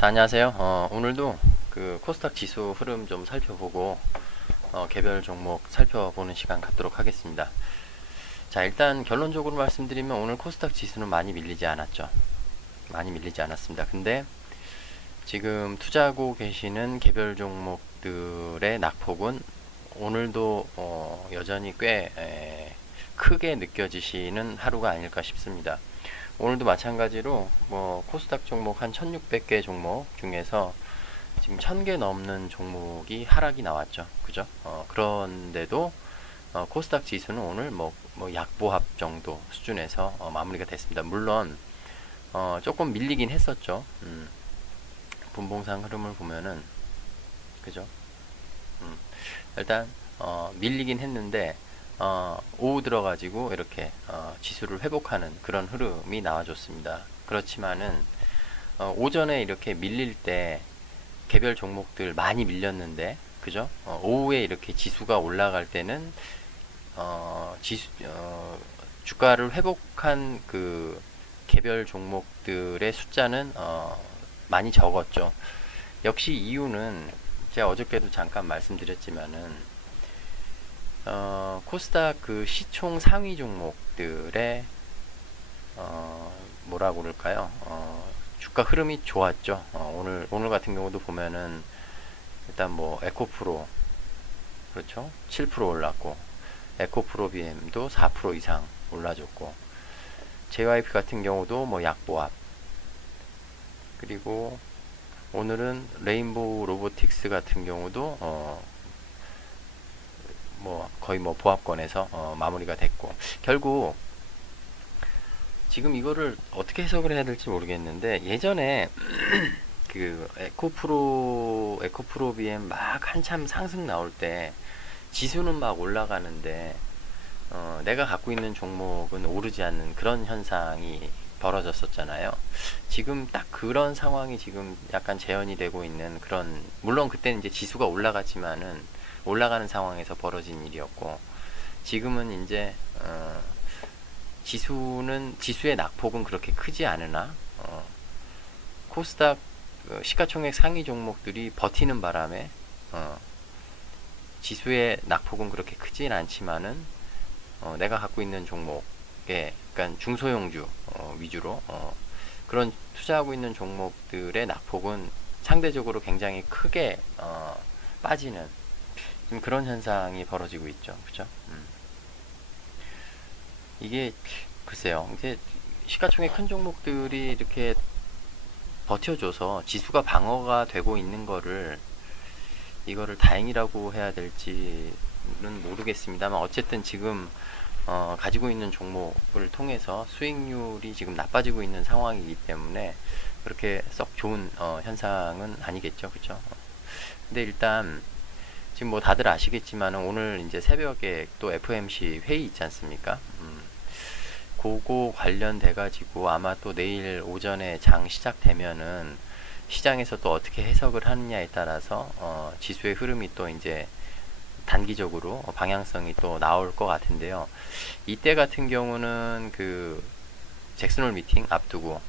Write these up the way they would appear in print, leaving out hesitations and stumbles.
자, 안녕하세요. 오늘도 그 코스닥 지수 흐름 좀 살펴보고 개별 종목 살펴보는 시간 갖도록 하겠습니다. 자, 일단 결론적으로 말씀드리면 오늘 코스닥 지수는 많이 밀리지 않았죠. 많이 밀리지 않았습니다. 근데 지금 투자하고 계시는 개별 종목들의 낙폭은 오늘도 여전히 꽤 크게 느껴지시는 하루가 아닐까 싶습니다. 오늘도 마찬가지로 뭐 코스닥 종목 한 1600개 종목 중에서 지금 1000개 넘는 종목이 하락이 나왔죠. 그죠? 그런데도 코스닥 지수는 오늘 뭐 약보합 정도 수준에서 마무리가 됐습니다. 물론 조금 밀리긴 했었죠. 분봉상 흐름을 보면은 그죠? 일단 밀리긴 했는데 오후 들어가지고 이렇게 지수를 회복하는 그런 흐름이 나와줬습니다. 그렇지만은 오전에 이렇게 밀릴 때 개별 종목들 많이 밀렸는데 그죠? 오후에 이렇게 지수가 올라갈 때는 주가를 회복한 그 개별 종목들의 숫자는 많이 적었죠. 역시 이유는 제가 어저께도 잠깐 말씀드렸지만은 코스닥 그 시총 상위 종목들의 뭐라고 그럴까요? 주가 흐름이 좋았죠. 오늘 같은 경우도 보면은 일단 뭐 에코프로 그렇죠? 7% 올랐고 에코프로 BM도 4% 이상 올라줬고 JYP 같은 경우도 뭐 약보합 그리고 오늘은 레인보우 로보틱스 같은 경우도 뭐 거의 뭐 보합권에서 마무리가 됐고 결국 지금 이거를 어떻게 해석을 해야 될지 모르겠는데 예전에 그 에코프로 BM 막 한참 상승 나올 때 지수는 막 올라가는데 내가 갖고 있는 종목은 오르지 않는 그런 현상이 벌어졌었잖아요. 지금 딱 그런 상황이 지금 약간 재현이 되고 있는 그런 물론 그때는 이제 지수가 올라갔지만은 올라가는 상황에서 벌어진 일이었고 지금은 이제 지수의 낙폭은 그렇게 크지 않으나 코스닥 시가총액 상위 종목들이 버티는 바람에 지수의 낙폭은 그렇게 크진 않지만은 내가 갖고 있는 종목에 그러니까 중소형주 위주로 그런 투자하고 있는 종목들의 낙폭은 상대적으로 굉장히 크게 빠지는 지금 그런 현상이 벌어지고 있죠. 그죠? 이게 글쎄요. 이게 시가총액 큰 종목들이 이렇게 버텨줘서 지수가 방어가 되고 있는 거를 이거를 다행이라고 해야 될지는 모르겠습니다만 어쨌든 지금 가지고 있는 종목을 통해서 수익률이 지금 나빠지고 있는 상황이기 때문에 그렇게 썩 좋은 현상은 아니겠죠. 그죠? 근데 일단 지금 뭐 다들 아시겠지만 오늘 이제 새벽에 또 FOMC 회의 있지 않습니까? 그거 관련돼 가지고 아마 또 내일 오전에 장 시작되면은 시장에서 또 어떻게 해석을 하느냐에 따라서 지수의 흐름이 또 이제 단기적으로 방향성이 또 나올 것 같은데요. 이때 같은 경우는 그 잭슨홀 미팅 앞두고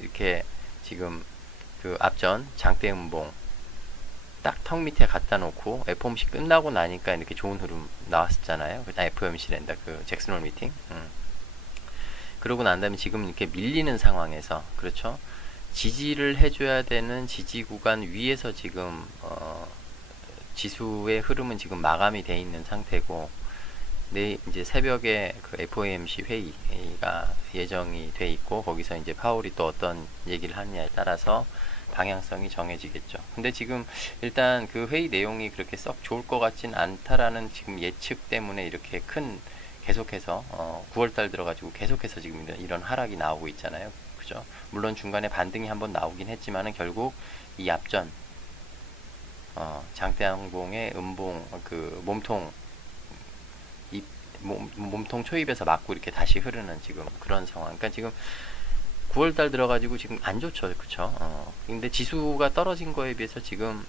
이렇게 지금 그 앞전 장대 음봉 딱 턱 밑에 갖다 놓고 FOMC 끝나고 나니까 이렇게 좋은 흐름 나왔었잖아요. FOMC랜다 그 잭슨홀 미팅. 그러고 난 다음에 지금 이렇게 밀리는 상황에서 그렇죠. 지지를 해줘야 되는 지지 구간 위에서 지금 지수의 흐름은 지금 마감이 돼 있는 상태고 이제 새벽에 그 FOMC 회의가 예정이 돼 있고 거기서 이제 파월이 또 어떤 얘기를 하느냐에 따라서 방향성이 정해지겠죠. 근데 지금 일단 그 회의 내용이 그렇게 썩 좋을 것 같진 않다라는 지금 예측 때문에 이렇게 큰 계속해서 9월달 들어가지고 계속해서 지금 이런 하락이 나오고 있잖아요. 그죠? 물론 중간에 반등이 한번 나오긴 했지만은 결국 이 앞전 장대항공의 음봉 그 몸통 초입에서 맞고 이렇게 다시 흐르는 지금 그런 상황. 그러니까 지금 9월달 들어가지고 지금 안 좋죠, 그쵸? 근데 지수가 떨어진 거에 비해서 지금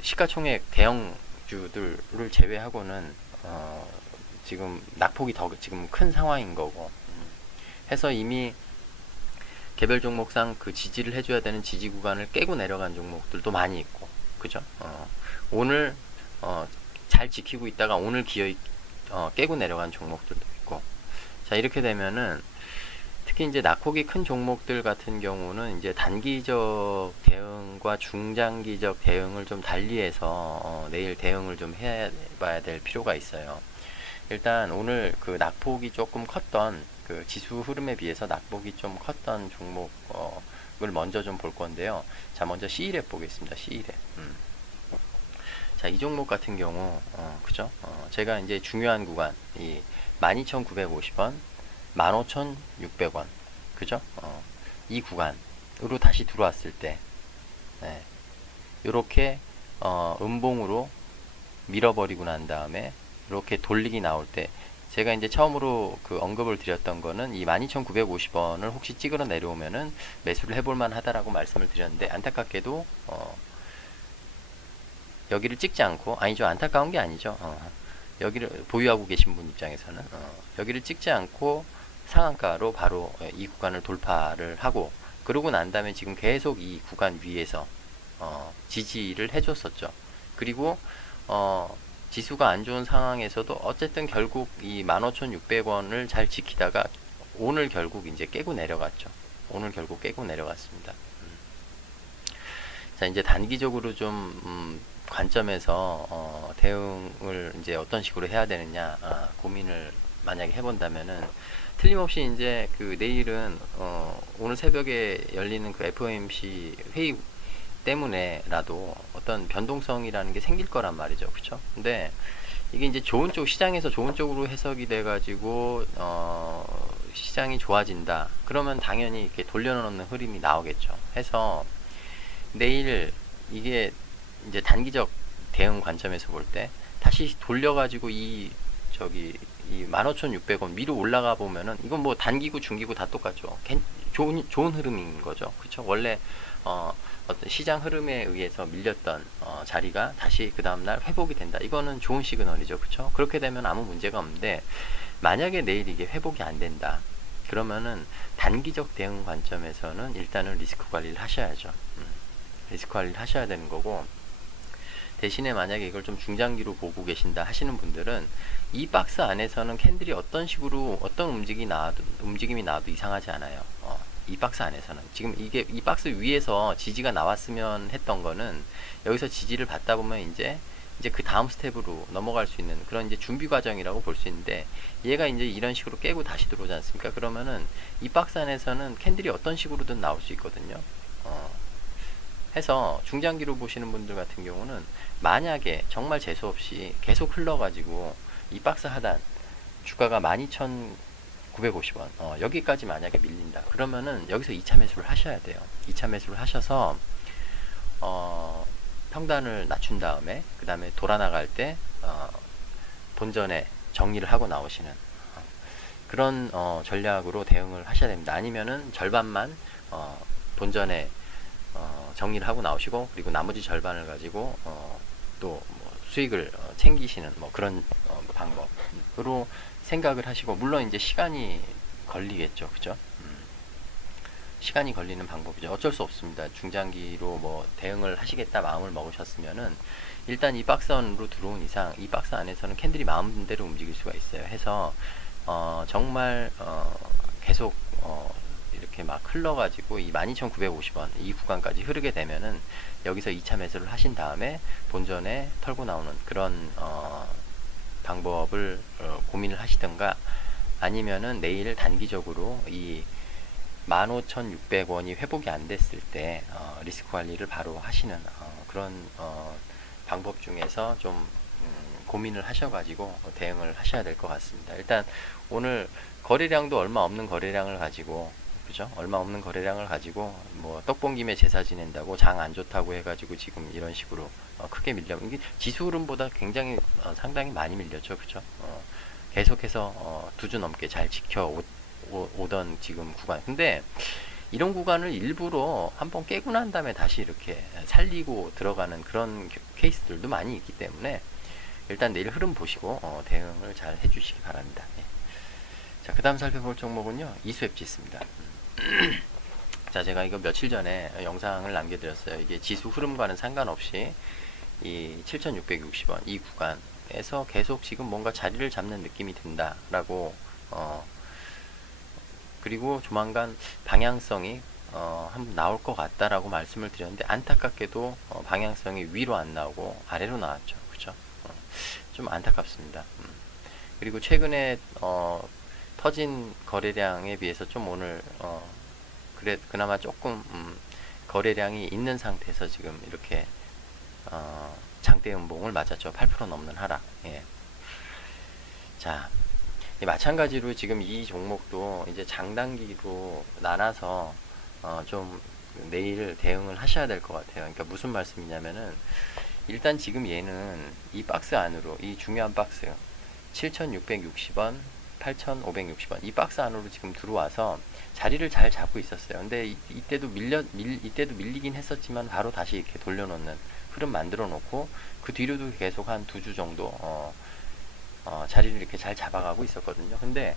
시가총액 대형주들을 제외하고는 지금 낙폭이 더 지금 큰 상황인 거고 해서 이미 개별 종목상 그 지지를 해줘야 되는 지지 구간을 깨고 내려간 종목들도 많이 있고, 그죠? 오늘 잘 지키고 있다가 오늘 깨고 내려간 종목들도 있고. 자, 이렇게 되면은 특히 이제 낙폭이 큰 종목들 같은 경우는 이제 단기적 대응과 중장기적 대응을 좀 달리해서 내일 대응을 좀 해봐야 될 필요가 있어요. 일단 오늘 그 낙폭이 조금 컸던 그 지수 흐름에 비해서 낙폭이 좀 컸던 종목을 먼저 좀 볼 건데요. 자, 먼저 C1회 보겠습니다. C1회. 자, 이 종목 같은 경우 그죠? 제가 이제 중요한 구간 이 12,950원, 15,600원, 그죠? 이 구간으로 다시 들어왔을 때, 네, 이렇게 음봉으로 밀어버리고 난 다음에 이렇게 돌리기 나올 때, 제가 이제 처음으로 그 언급을 드렸던 거는 이 12,950원을 혹시 찍으러 내려오면은 매수를 해볼만 하다라고 말씀을 드렸는데, 안타깝게도 여기를 찍지 않고, 아니죠, 안타까운 게 아니죠. 여기를 보유하고 계신 분 입장에서는 여기를 찍지 않고 상한가로 바로 이 구간을 돌파를 하고, 그러고 난 다음에 지금 계속 이 구간 위에서 지지를 해줬었죠. 그리고 지수가 안 좋은 상황에서도 어쨌든 결국 이 15,600원을 잘 지키다가 오늘 결국 이제 깨고 내려갔죠. 오늘 결국 깨고 내려갔습니다. 자, 이제 단기적으로 좀 관점에서 대응을 이제 어떤 식으로 해야 되느냐 고민을 만약에 해본다면은, 틀림없이 이제 그 내일은 오늘 새벽에 열리는 그 FOMC 회의 때문에라도 어떤 변동성이라는 게 생길 거란 말이죠, 그렇죠? 근데 이게 이제 좋은 쪽, 시장에서 좋은 쪽으로 해석이 돼가지고 시장이 좋아진다. 그러면 당연히 이렇게 돌려놓는 흐름이 나오겠죠. 해서 내일 이게 이제 단기적 대응 관점에서 볼 때 다시 돌려가지고 이 15,600원 위로 올라가 보면은, 이건 뭐 단기고 중기고 다 똑같죠. 좋은 흐름인 거죠, 그렇죠? 원래 어떤 시장 흐름에 의해서 밀렸던 자리가 다시 그 다음날 회복이 된다. 이거는 좋은 시그널이죠, 그렇죠? 그렇게 되면 아무 문제가 없는데, 만약에 내일 이게 회복이 안 된다. 그러면은 단기적 대응 관점에서는 일단은 리스크 관리를 하셔야죠. 리스크 관리를 하셔야 되는 거고, 대신에 만약에 이걸 좀 중장기로 보고 계신다 하시는 분들은 이 박스 안에서는 캔들이 어떤 식으로 어떤 움직임이 나와도 이상하지 않아요. 이 박스 안에서는 지금 이게 이 박스 위에서 지지가 나왔으면 했던 거는, 여기서 지지를 받다 보면 이제 그 다음 스텝으로 넘어갈 수 있는 그런 이제 준비 과정이라고 볼 수 있는데, 얘가 이제 이런 식으로 깨고 다시 들어오지 않습니까? 그러면은 이 박스 안에서는 캔들이 어떤 식으로든 나올 수 있거든요. 해서 중장기로 보시는 분들 같은 경우는 만약에 정말 재수없이 계속 흘러가지고 이 박스 하단 주가가 12,950원 여기까지 만약에 밀린다, 그러면은 여기서 2차 매수를 하셔야 돼요. 2차 매수를 하셔서 평단을 낮춘 다음에 그 다음에 돌아 나갈 때 본전에 정리를 하고 나오시는 그런 전략으로 대응을 하셔야 됩니다. 아니면은 절반만 본전에 정리를 하고 나오시고, 그리고 나머지 절반을 가지고 또 뭐 수익을 챙기시는 뭐 그런 방법으로 생각을 하시고, 물론 이제 시간이 걸리겠죠, 그죠? 시간이 걸리는 방법이죠. 어쩔 수 없습니다. 중장기로 뭐 대응을 하시겠다 마음을 먹으셨으면은 일단 이 박스 안으로 들어온 이상 이 박스 안에서는 캔들이 마음대로 움직일 수가 있어요. 해서 정말 계속 이렇게 막 흘러가지고 이 12,950원 이 구간까지 흐르게 되면은 여기서 2차 매수를 하신 다음에 본전에 털고 나오는 그런 방법을 고민을 하시던가, 아니면은 내일 단기적으로 이 15,600원이 회복이 안 됐을 때 리스크 관리를 바로 하시는 그런 방법 중에서 좀 고민을 하셔가지고 대응을 하셔야 될 것 같습니다. 일단 오늘 거래량도 얼마 없는 거래량을 가지고, 그죠? 얼마 없는 거래량을 가지고 뭐 떡본 김에 제사 지낸다고 장 안 좋다고 해가지고 지금 이런 식으로 크게 밀려, 이게 지수 흐름보다 굉장히 상당히 많이 밀렸죠, 그죠? 계속해서 2주 넘게 잘 지켜 오던 지금 구간. 근데 이런 구간을 일부러 한번 깨고 난 다음에 다시 이렇게 살리고 들어가는 그런 케이스들도 많이 있기 때문에 일단 내일 흐름 보시고 대응을 잘 해주시기 바랍니다. 자, 그 다음 살펴볼 종목은요, 이수앱지수입니다. 자, 제가 이거 며칠 전에 영상을 남겨드렸어요. 이게 지수 흐름과는 상관없이 이 7660원 이 구간에서 계속 지금 뭔가 자리를 잡는 느낌이 든다라고 그리고 조만간 방향성이 한번 나올 것 같다라고 말씀을 드렸는데, 안타깝게도 방향성이 위로 안 나오고 아래로 나왔죠. 그죠? 좀 안타깝습니다. 그리고 최근에 터진 거래량에 비해서 좀 오늘 그나마 조금 거래량이 있는 상태에서 지금 이렇게 장대 음봉을 맞았죠. 8% 넘는 하락. 예. 자, 마찬가지로 지금 이 종목도 이제 장단기로 나눠서 좀 내일 대응을 하셔야 될 것 같아요. 그러니까 무슨 말씀이냐면은, 일단 지금 얘는 이 박스 안으로, 이 중요한 박스 7,660원 8,560원 이 박스 안으로 지금 들어와서 자리를 잘 잡고 있었어요. 근데 이때도 밀리긴 했었지만 바로 다시 이렇게 돌려놓는 흐름 만들어 놓고, 그 뒤로도 계속 한 2주 정도 자리를 이렇게 잘 잡아가고 있었거든요. 근데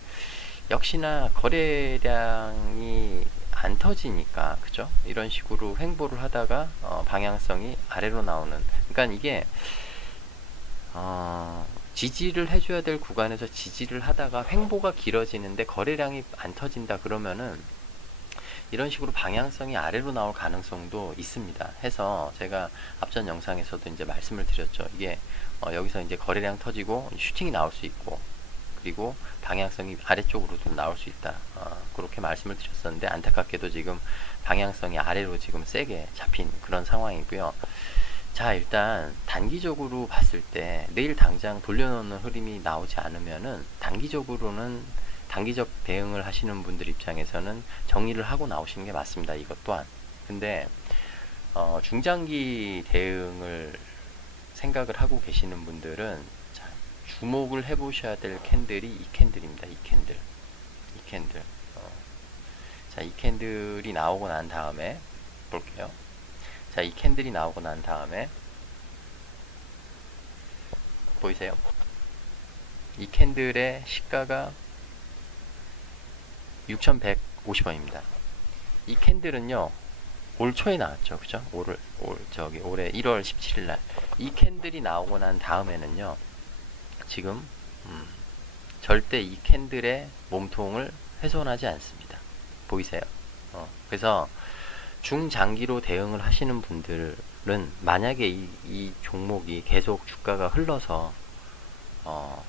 역시나 거래량이 안 터지니까, 그죠? 이런 식으로 횡보를 하다가 방향성이 아래로 나오는, 그러니까 이게 지지를 해줘야 될 구간에서 지지를 하다가 횡보가 길어지는데 거래량이 안 터진다 그러면은 이런 식으로 방향성이 아래로 나올 가능성도 있습니다. 해서 제가 앞전 영상에서도 이제 말씀을 드렸죠. 이게 여기서 이제 거래량 터지고 슈팅이 나올 수 있고, 그리고 방향성이 아래쪽으로 좀 나올 수 있다. 그렇게 말씀을 드렸었는데, 안타깝게도 지금 방향성이 아래로 지금 세게 잡힌 그런 상황이고요. 자, 일단 단기적으로 봤을 때 내일 당장 돌려놓는 흐름이 나오지 않으면은 단기적 대응을 하시는 분들 입장에서는 정리를 하고 나오시는 게 맞습니다. 이것 또한. 근데 중장기 대응을 생각을 하고 계시는 분들은, 자, 주목을 해 보셔야 될 캔들이 이 캔들입니다. 이 캔들. 자, 이 캔들이 나오고 난 다음에 볼게요. 자, 이 캔들이 나오고 난 다음에 보이세요? 이 캔들의 시가가 6,150원입니다. 이 캔들은요, 올 초에 나왔죠. 그죠? 올해 1월 17일 날. 이 캔들이 나오고 난 다음에는요, 지금, 절대 이 캔들의 몸통을 훼손하지 않습니다. 보이세요? 그래서, 중장기로 대응을 하시는 분들은 만약에 이 종목이 계속 주가가 흘러서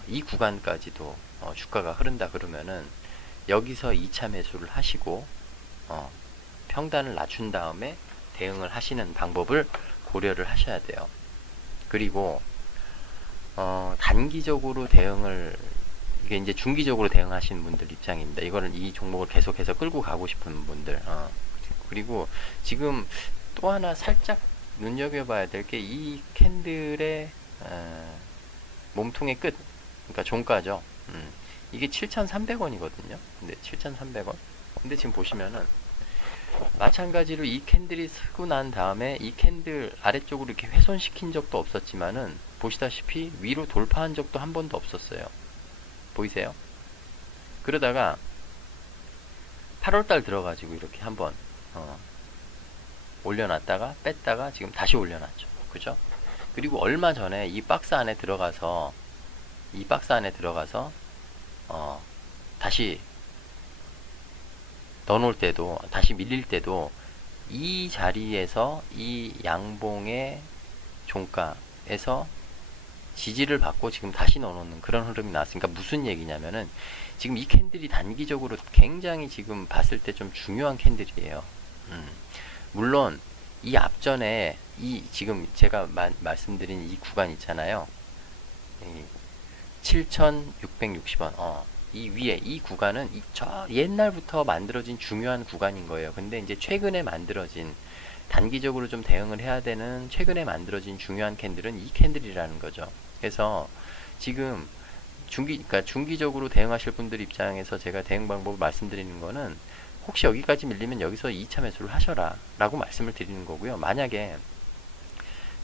이 구간까지도 주가가 흐른다 그러면은 여기서 2차 매수를 하시고 평단을 낮춘 다음에 대응을 하시는 방법을 고려를 하셔야 돼요. 그리고 단기적으로 이게 이제 중기적으로 대응하시는 분들 입장입니다. 이 종목을 계속해서 끌고 가고 싶은 분들. 그리고 지금 또 하나 살짝 눈여겨봐야 될 게, 이 캔들의 몸통의 끝, 그러니까 종가죠. 이게 7,300원이거든요. 근데 7,300원. 근데 지금 보시면은 마찬가지로 이 캔들이 쓰고 난 다음에 이 캔들 아래쪽으로 이렇게 훼손시킨 적도 없었지만은, 보시다시피 위로 돌파한 적도 한 번도 없었어요. 보이세요? 그러다가 8월달 들어가지고 이렇게 한번 올려놨다가 뺐다가 지금 다시 올려놨죠. 그죠? 그리고 얼마 전에 이 박스 안에 들어가서 다시 넣어놓을 때도, 다시 밀릴 때도 이 자리에서 이 양봉의 종가에서 지지를 받고 지금 다시 넣어놓는 그런 흐름이 나왔으니까, 무슨 얘기냐면은 지금 이 캔들이 단기적으로 굉장히 지금 봤을 때 좀 중요한 캔들이에요. 물론 이 앞전에 지금 제가 말씀드린 이 구간 있잖아요. 7,660원. 이 위에 이 구간은 저 옛날부터 만들어진 중요한 구간인 거예요. 근데 이제 최근에 만들어진, 단기적으로 좀 대응을 해야 되는 최근에 만들어진 중요한 캔들은 이 캔들이라는 거죠. 그래서 지금 그러니까 중기적으로 대응하실 분들 입장에서 제가 대응 방법을 말씀드리는 거는, 혹시 여기까지 밀리면 여기서 2차 매수를 하셔라 라고 말씀을 드리는 거고요. 만약에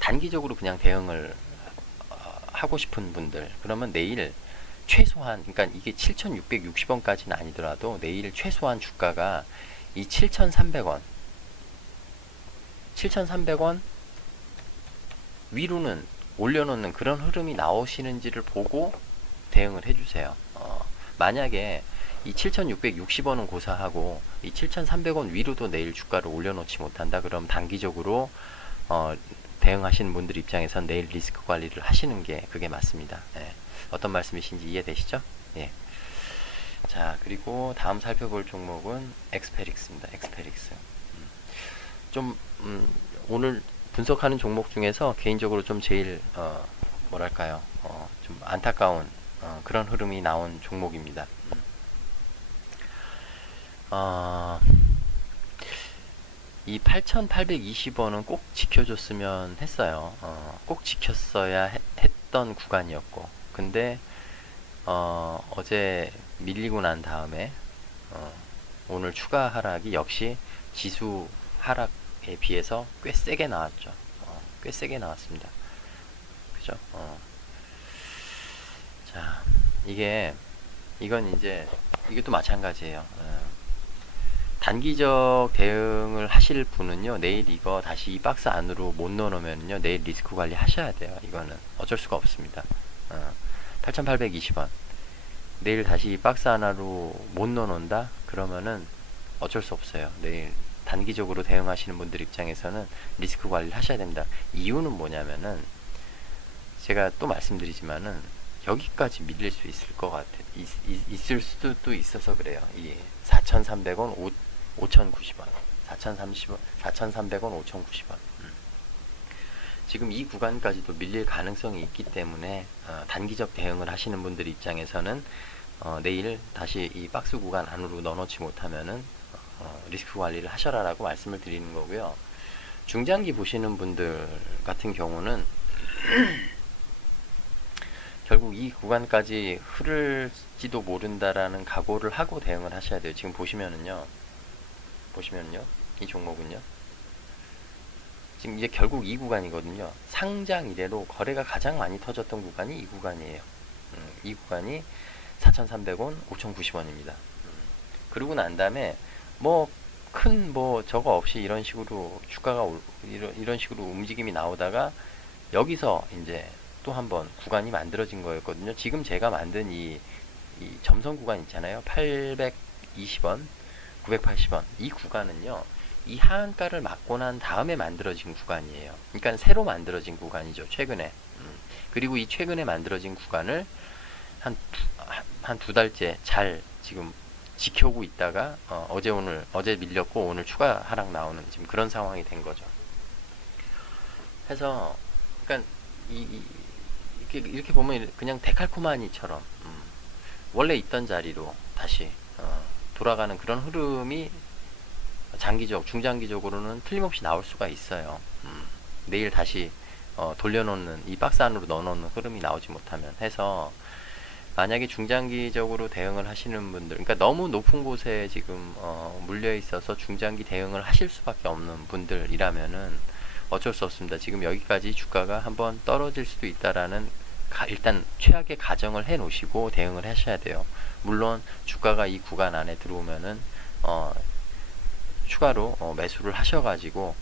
단기적으로 그냥 대응을 하고 싶은 분들, 그러면 내일 최소한, 그러니까 이게 7,660원까지는 아니더라도 내일 최소한 주가가 이 7,300원, 7,300원 위로는 올려놓는 그런 흐름이 나오시는지를 보고 대응을 해주세요. 만약에 이 7,660원은 고사하고 이 7,300원 위로도 내일 주가를 올려놓지 못한다. 그럼 단기적으로 대응하시는 분들 입장에선 내일 리스크 관리를 하시는 게 그게 맞습니다. 예. 어떤 말씀이신지 이해되시죠? 예. 자, 그리고 다음 살펴볼 종목은 엑스페릭스입니다. 엑스페릭스. 좀 오늘 분석하는 종목 중에서 개인적으로 좀 제일 뭐랄까요? 좀 안타까운 그런 흐름이 나온 종목입니다. 이 8,820원은 꼭 지켜줬으면 했어요. 꼭 지켰어야 했던 구간이었고, 근데 어제 밀리고 난 다음에 오늘 추가 하락이 역시 지수 하락에 비해서 꽤 세게 나왔죠. 꽤 세게 나왔습니다. 그죠? 자, 이건 이제 이게 또 마찬가지예요. 단기적 대응을 하실 분은요, 내일 이거 다시 이 박스 안으로 못 넣어놓으면요, 내일 리스크 관리 하셔야 돼요. 이거는 어쩔 수가 없습니다. 8,820원. 내일 다시 이 박스 하나로 못 넣어놓는다? 그러면은 어쩔 수 없어요. 내일 단기적으로 대응하시는 분들 입장에서는 리스크 관리를 하셔야 됩니다. 이유는 뭐냐면은, 제가 또 말씀드리지만은, 여기까지 밀릴 수 있을 것 같아요. 있을 수도 또 있어서 그래요. 이 4,300원, 5,090원. 4,300원, 5,090원. 지금 이 구간까지도 밀릴 가능성이 있기 때문에 단기적 대응을 하시는 분들 입장에서는 내일 다시 이 박스 구간 안으로 넣어놓지 못하면은 리스크 관리를 하셔라라고 말씀을 드리는 거고요. 중장기 보시는 분들 같은 경우는 결국 이 구간까지 흐를지도 모른다라는 각오를 하고 대응을 하셔야 돼요. 지금 보시면은요, 이 종목은요, 지금 이제 결국 이 구간이거든요. 상장 이래로 거래가 가장 많이 터졌던 구간이 이 구간이에요. 이 구간이 4,300원, 5,090원입니다. 그러고 난 다음에 큰 저거 없이 이런 식으로 주가가 이런 식으로 움직임이 나오다가 여기서 이제 또 한번 구간이 만들어진 거였거든요. 지금 제가 만든 이 점선 구간 있잖아요. 820원, 980원. 이 구간은요, 이 하한가를 맞고 난 다음에 만들어진 구간이에요. 그러니까 새로 만들어진 구간이죠. 최근에. 그리고 이 최근에 만들어진 구간을 한 두 달째 잘 지금 지켜오고 있다가 어제 밀렸고 오늘 추가 하락 나오는 지금 그런 상황이 된 거죠. 해서 그러니까 이렇게 보면 그냥 데칼코마니처럼 원래 있던 자리로 다시 돌아가는 그런 흐름이 중장기적으로는 틀림없이 나올 수가 있어요. 내일 다시 돌려놓는, 이 박스 안으로 넣어놓는 흐름이 나오지 못하면 해서, 만약에 중장기적으로 대응을 하시는 분들, 그러니까 너무 높은 곳에 지금 물려 있어서 중장기 대응을 하실 수밖에 없는 분들이라면은 어쩔 수 없습니다. 지금 여기까지 주가가 한번 떨어질 수도 있다라는 일단 최악의 가정을 해 놓으시고 대응을 하셔야 돼요. 물론 주가가 이 구간 안에 들어오면은 추가로 매수를 하셔가지고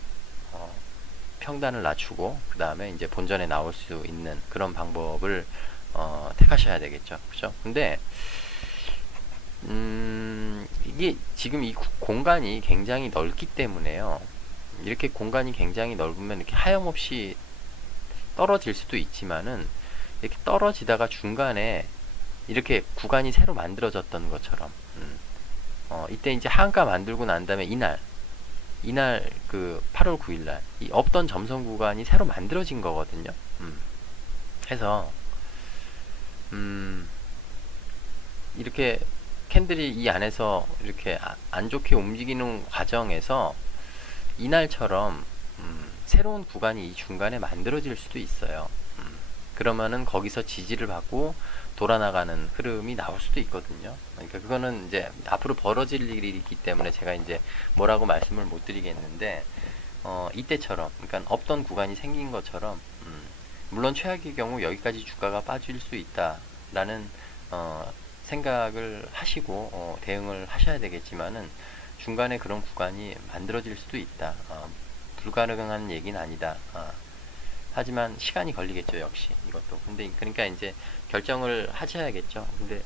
평단을 낮추고 그 다음에 이제 본전에 나올 수 있는 그런 방법을 택하셔야 되겠죠. 그죠? 근데 이게 지금 이 공간이 굉장히 넓기 때문에요. 이렇게 공간이 굉장히 넓으면 이렇게 하염없이 떨어질 수도 있지만은, 이렇게 떨어지다가 중간에 이렇게 구간이 새로 만들어졌던 것처럼 이때 이제 하한가 만들고 난 다음에 이날 그 8월 9일날 이 없던 점선 구간이 새로 만들어진 거거든요. 해서 이렇게 캔들이 이 안에서 이렇게 안 좋게 움직이는 과정에서 이날처럼 새로운 구간이 이 중간에 만들어질 수도 있어요. 그러면은 거기서 지지를 받고 돌아나가는 흐름이 나올 수도 있거든요. 그러니까 그거는 이제 앞으로 벌어질 일이기 때문에 제가 이제 뭐라고 말씀을 못 드리겠는데, 이때처럼, 그러니까 없던 구간이 생긴 것처럼, 물론 최악의 경우 여기까지 주가가 빠질 수 있다라는 생각을 하시고 대응을 하셔야 되겠지만은, 중간에 그런 구간이 만들어질 수도 있다. 불가능한 얘기는 아니다. 하지만 시간이 걸리겠죠, 역시 이것도. 근데 그러니까 이제 결정을 하셔야겠죠. 근데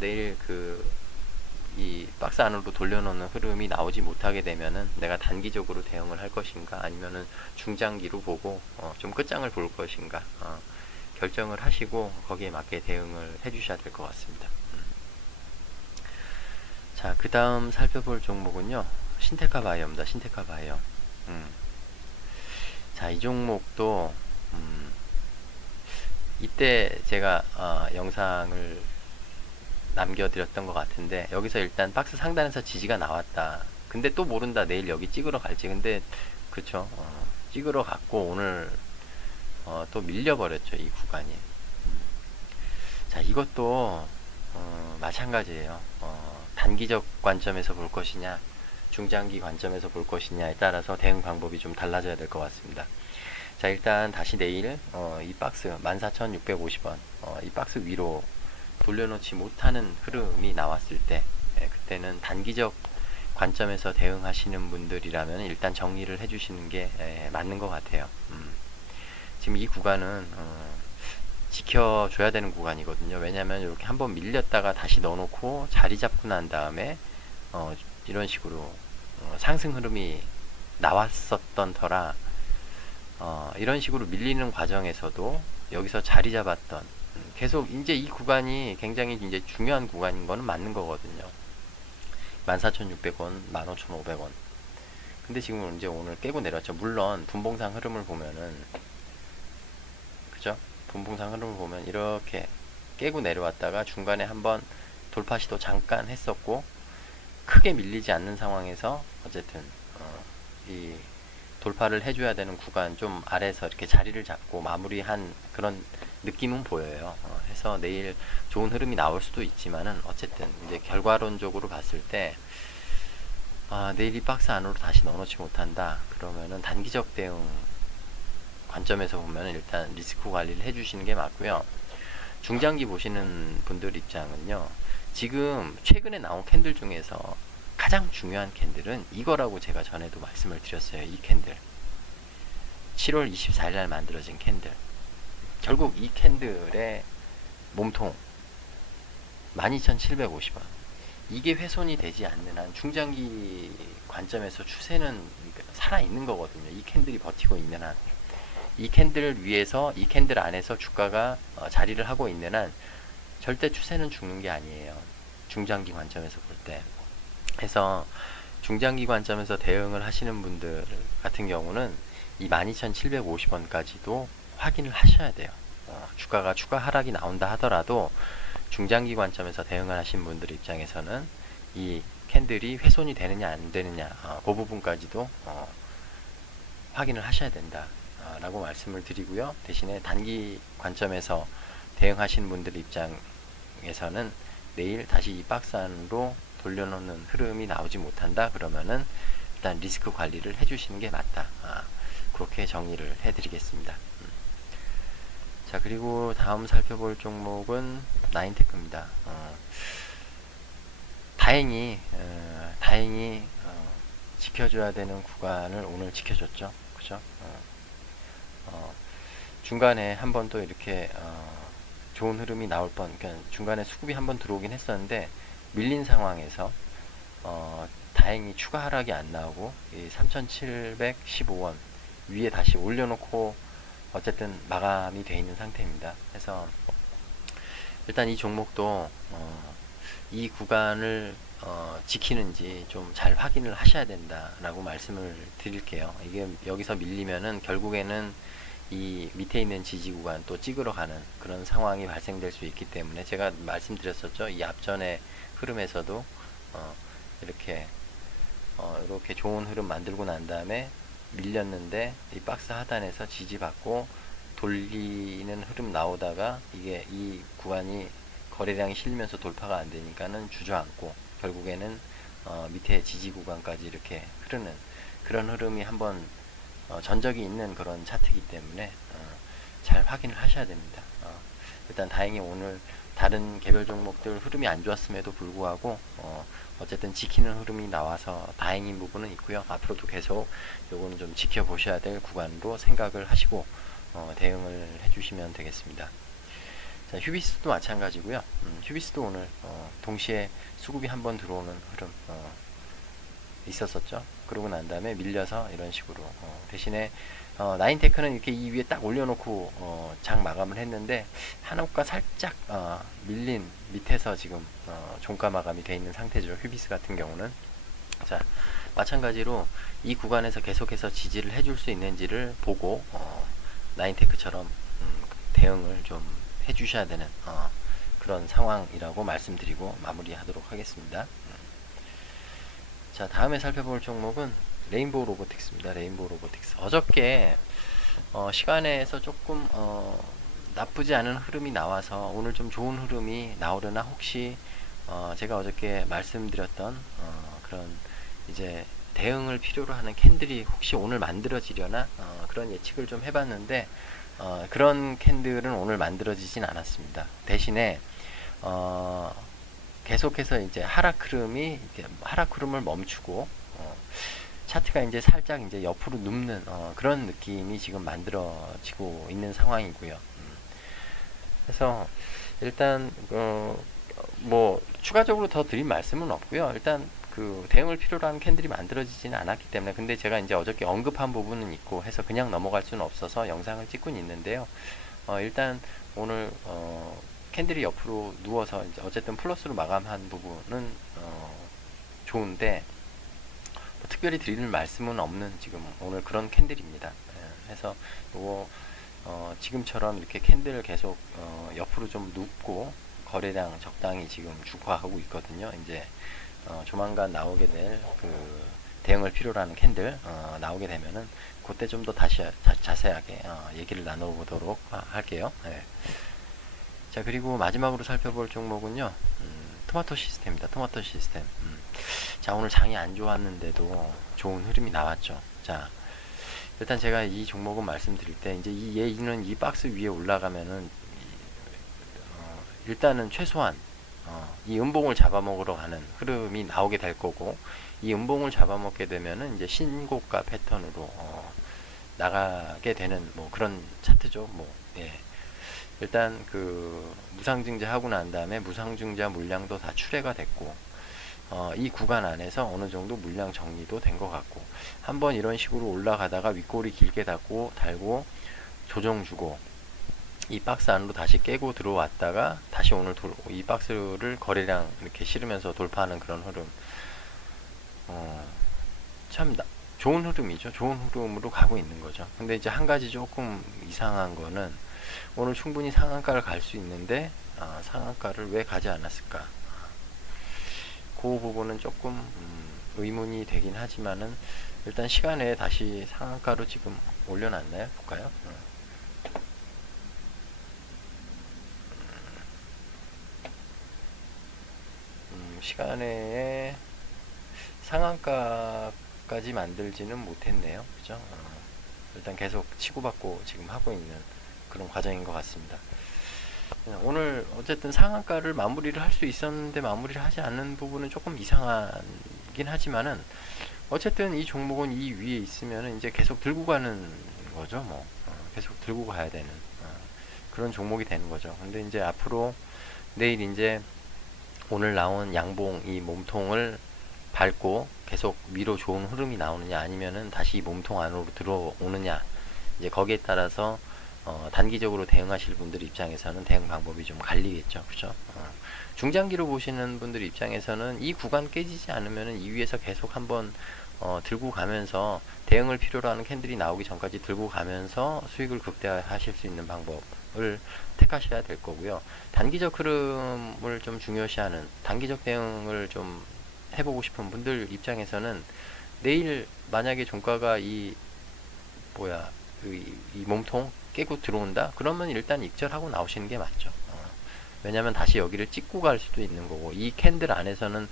내일 이 박스 안으로 돌려놓는 흐름이 나오지 못하게 되면은 내가 단기적으로 대응을 할 것인가, 아니면은 중장기로 보고 좀 끝장을 볼 것인가, 결정을 하시고 거기에 맞게 대응을 해주셔야 될 것 같습니다. 자, 그 다음 살펴볼 종목은요, 신테카 바이오입니다. 신테카 바이오. 자, 이 종목도 이때 제가 영상을 남겨드렸던 것 같은데, 여기서 일단 박스 상단에서 지지가 나왔다. 근데 또 모른다, 내일 여기 찍으러 갈지. 근데 그쵸, 찍으러 갔고 오늘 또 밀려버렸죠, 이 구간이. 자, 이것도 마찬가지예요. 단기적 관점에서 볼 것이냐, 중장기 관점에서 볼 것이냐에 따라서 대응 방법이 좀 달라져야 될 것 같습니다. 자, 일단 다시 내일 이 박스 14,650원 이 박스 위로 돌려놓지 못하는 흐름이 나왔을 때, 그때는 단기적 관점에서 대응하시는 분들이라면 일단 정리를 해주시는 게 맞는 것 같아요. 지금 이 구간은 지켜줘야 되는 구간이거든요. 왜냐하면 이렇게 한번 밀렸다가 다시 넣어놓고 자리 잡고 난 다음에 이런 식으로 상승 흐름이 나왔었던 터라, 이런 식으로 밀리는 과정에서도 여기서 자리 잡았던, 계속 이제 이 구간이 굉장히 이제 중요한 구간인 거는 맞는 거거든요. 14,600원, 15,500원. 근데 지금 이제 오늘 깨고 내렸죠. 물론 분봉상 흐름을 보면은, 그죠? 분봉상 흐름을 보면 이렇게 깨고 내려왔다가 중간에 한번 돌파 시도 잠깐 했었고, 크게 밀리지 않는 상황에서 어쨌든 이 돌파를 해줘야 되는 구간 좀 아래에서 이렇게 자리를 잡고 마무리한 그런 느낌은 보여요. 해서 내일 좋은 흐름이 나올 수도 있지만은, 어쨌든 이제 결과론적으로 봤을 때 내일 이 박스 안으로 다시 넣어놓지 못한다 그러면은 단기적 대응 관점에서 보면 일단 리스크 관리를 해주시는 게 맞고요. 중장기 보시는 분들 입장은요, 지금 최근에 나온 캔들 중에서 가장 중요한 캔들은 이거라고 제가 전에도 말씀을 드렸어요. 이 캔들, 7월 24일 날 만들어진 캔들. 결국 이 캔들의 몸통 12,750원, 이게 훼손이 되지 않는 한 중장기 관점에서 추세는 살아있는 거거든요. 이 캔들이 버티고 있는 한, 이 캔들 위에서, 이 캔들 안에서 주가가 자리를 하고 있는 한 절대 추세는 죽는 게 아니에요. 중장기 관점에서 볼 때. 해서 중장기 관점에서 대응을 하시는 분들 같은 경우는 이 12,750원까지도 확인을 하셔야 돼요. 주가가 추가 하락이 나온다 하더라도 중장기 관점에서 대응을 하신 분들 입장에서는 이 캔들이 훼손이 되느냐 안 되느냐, 그 부분까지도 확인을 하셔야 된다 라고 말씀을 드리고요. 대신에 단기 관점에서 대응하시는 분들 입장에서는 내일 다시 이 박스 안으로 돌려놓는 흐름이 나오지 못한다 그러면은 일단 리스크 관리를 해주시는 게 맞다, 그렇게 정리를 해드리겠습니다. 자, 그리고 다음 살펴볼 종목은 나인테크입니다. 다행히 지켜줘야 되는 구간을 오늘 지켜줬죠. 그죠? 중간에 한번 또 이렇게 좋은 흐름이 나올 그러니까 중간에 수급이 한번 들어오긴 했었는데, 밀린 상황에서 다행히 추가 하락이 안 나오고 이 3,715원 위에 다시 올려놓고 어쨌든 마감이 되어 있는 상태입니다. 그래서 일단 이 종목도 이 구간을 지키는지 좀 잘 확인을 하셔야 된다라고 말씀을 드릴게요. 이게 여기서 밀리면은 결국에는 이 밑에 있는 지지 구간 또 찍으러 가는 그런 상황이 발생될 수 있기 때문에, 제가 말씀드렸었죠. 이 앞전에 흐름에서도 이렇게 좋은 흐름 만들고 난 다음에 밀렸는데 이 박스 하단에서 지지받고 돌리는 흐름 나오다가 이게 이 구간이 거래량이 실리면서 돌파가 안 되니까는 주저앉고 결국에는 밑에 지지 구간까지 이렇게 흐르는 그런 흐름이 한번 전적이 있는 그런 차트이기 때문에 잘 확인을 하셔야 됩니다. 일단 다행히 오늘 다른 개별 종목들 흐름이 안 좋았음에도 불구하고 어쨌든 지키는 흐름이 나와서 다행인 부분은 있고요. 앞으로도 계속 요거는 좀 지켜보셔야 될 구간으로 생각을 하시고 대응을 해주시면 되겠습니다. 자, 휴비스도 마찬가지고요. 휴비스도 오늘 동시에 수급이 한번 들어오는 흐름 있었었죠. 그러고 난 다음에 밀려서 이런 식으로 대신에 나인테크는 이렇게 이 위에 딱 올려놓고 장 마감을 했는데 한옥과 살짝 밀린 밑에서 지금 종가 마감이 되어 있는 상태죠. 휴비스 같은 경우는. 자, 마찬가지로 이 구간에서 계속해서 지지를 해줄 수 있는지를 보고 나인테크처럼 대응을 좀 해주셔야 되는 그런 상황이라고 말씀드리고 마무리하도록 하겠습니다. 자, 다음에 살펴볼 종목은 레인보우 로보틱스입니다. 레인보우 로보틱스. 어저께 시간에서 조금 나쁘지 않은 흐름이 나와서 오늘 좀 좋은 흐름이 나오려나 혹시 제가 어저께 말씀드렸던 그런 이제 대응을 필요로 하는 캔들이 혹시 오늘 만들어지려나 그런 예측을 좀 해봤는데 그런 캔들은 오늘 만들어지진 않았습니다. 대신에 계속해서 이제 하락 흐름을 멈추고 차트가 이제 살짝 이제 옆으로 눕는 그런 느낌이 지금 만들어지고 있는 상황이고요. 그래서 일단 뭐 추가적으로 더 드릴 말씀은 없고요. 일단 그 대응을 필요로 하는 캔들이 만들어지지는 않았기 때문에 근데 제가 이제 어저께 언급한 부분은 있고 해서 그냥 넘어갈 수는 없어서 영상을 찍고는 있는데요. 일단 오늘 캔들이 옆으로 누워서 이제 어쨌든 플러스로 마감한 부분은 좋은데 뭐 특별히 드리는 말씀은 없는 지금 오늘 그런 캔들입니다. 해서 요거 지금처럼 이렇게 캔들을 계속 옆으로 좀 눕고 거래량 적당히 지금 주가하고 있거든요. 이제 조만간 나오게 될 그 대응을 필요로 하는 캔들 나오게 되면은 그때 좀 더 다시 자세하게 얘기를 나눠보도록 할게요. 네. 자, 그리고 마지막으로 살펴볼 종목은요, 토마토 시스템입니다. 토마토 시스템. 자, 오늘 장이 안 좋았는데도 좋은 흐름이 나왔죠. 자, 일단 제가 이 종목은 말씀드릴 때 이제 얘는 이 박스 위에 올라가면은 일단은 최소한 이 음봉을 잡아먹으러 가는 흐름이 나오게 될 거고, 이 음봉을 잡아먹게 되면은 이제 신고가 패턴으로 나가게 되는 뭐 그런 차트죠. 뭐 예. 일단 그 무상증자 하고 난 다음에 무상증자 물량도 다 출회가 됐고 이 구간 안에서 어느 정도 물량 정리도 된 것 같고 한번 이런 식으로 올라가다가 윗골이 길게 달고 조정 주고 이 박스 안으로 다시 깨고 들어왔다가 다시 오늘 이 박스를 거래량 이렇게 실으면서 돌파하는 그런 흐름 참 좋은 흐름이죠. 좋은 흐름으로 가고 있는 거죠. 근데 이제 한 가지 조금 이상한 거는 오늘 충분히 상한가를 갈 수 있는데 상한가를 왜 가지 않았을까? 그 부분은 조금 의문이 되긴 하지만은 일단 시간 내에 다시 상한가로 지금 올려놨나요? 볼까요? 시간 내에 상한가까지 만들지는 못했네요. 그죠? 일단 계속 치고받고 지금 하고 있는 그런 과정인 것 같습니다. 오늘 어쨌든 상한가를 마무리를 할 수 있었는데 마무리를 하지 않는 부분은 조금 이상하긴 하지만은 어쨌든 이 종목은 이 위에 있으면 이제 계속 들고 가는 거죠. 뭐 계속 들고 가야 되는 그런 종목이 되는 거죠. 근데 이제 앞으로 내일 이제 오늘 나온 양봉 이 몸통을 밟고 계속 위로 좋은 흐름이 나오느냐 아니면은 다시 이 몸통 안으로 들어오느냐 이제 거기에 따라서 단기적으로 대응하실 분들 입장에서는 대응 방법이 좀 갈리겠죠. 그죠? 중장기로 보시는 분들 입장에서는 이 구간 깨지지 않으면은 이 위에서 계속 한번 들고 가면서 대응을 필요로 하는 캔들이 나오기 전까지 들고 가면서 수익을 극대화하실 수 있는 방법을 택하셔야 될 거고요. 단기적 흐름을 좀 중요시하는 단기적 대응을 좀 해보고 싶은 분들 입장에서는 내일 만약에 종가가 이 몸통 깨고 들어온다? 그러면 일단 익절하고 나오시는 게 맞죠. 왜냐면 다시 여기를 찍고 갈 수도 있는 거고 이 캔들 안에서는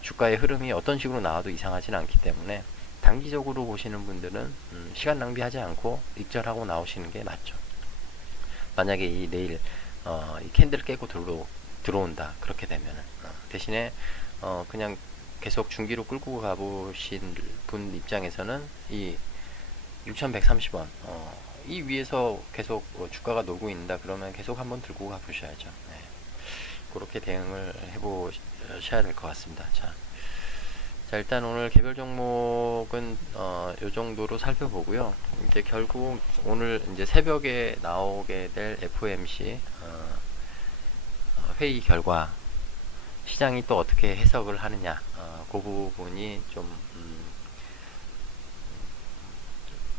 주가의 흐름이 어떤 식으로 나와도 이상하진 않기 때문에 단기적으로 보시는 분들은 시간 낭비하지 않고 익절하고 나오시는 게 맞죠. 만약에 이 내일 이 캔들을 깨고 들어온다. 그렇게 되면은 대신에 그냥 계속 중기로 끌고 가보신 분 입장에서는 이 6,130원 이 위에서 계속 주가가 놀고 있다 그러면 계속 한번 들고 가보셔야죠. 네. 그렇게 대응을 해보셔야 될 것 같습니다. 자, 일단 오늘 개별 종목은 요 정도로 살펴보고요. 이제 결국 오늘 이제 새벽에 나오게 될 FOMC 회의 결과 시장이 또 어떻게 해석을 하느냐, 그 부분이 좀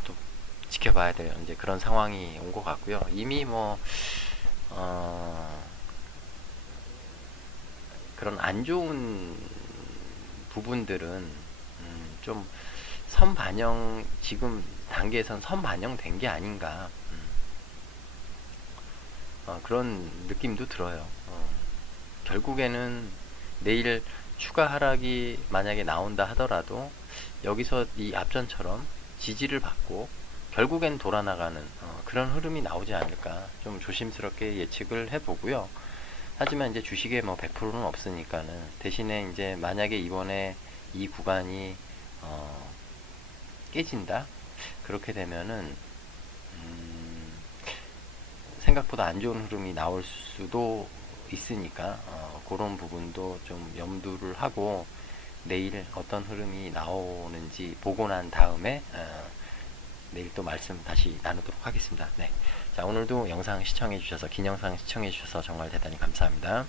또 지켜봐야 될 이제 그런 상황이 온 것 같고요. 이미 뭐 그런 안 좋은 부분들은 좀 선반영 지금 단계에선 선반영된 게 아닌가 그런 느낌도 들어요. 결국에는 내일 추가 하락이 만약에 나온다 하더라도 여기서 이 앞전처럼 지지를 받고 결국엔 돌아나가는 그런 흐름이 나오지 않을까 좀 조심스럽게 예측을 해보고요. 하지만 이제 주식에 뭐 100%는 없으니까는 대신에 이제 만약에 이번에 이 구간이 깨진다 그렇게 되면은 생각보다 안 좋은 흐름이 나올 수도 있으니까 그런 부분도 좀 염두를 하고 내일 어떤 흐름이 나오는지 보고 난 다음에 내일 또 말씀 다시 나누도록 하겠습니다. 네. 자, 오늘도 영상 시청해 주셔서 긴 영상 시청해 주셔서 정말 대단히 감사합니다.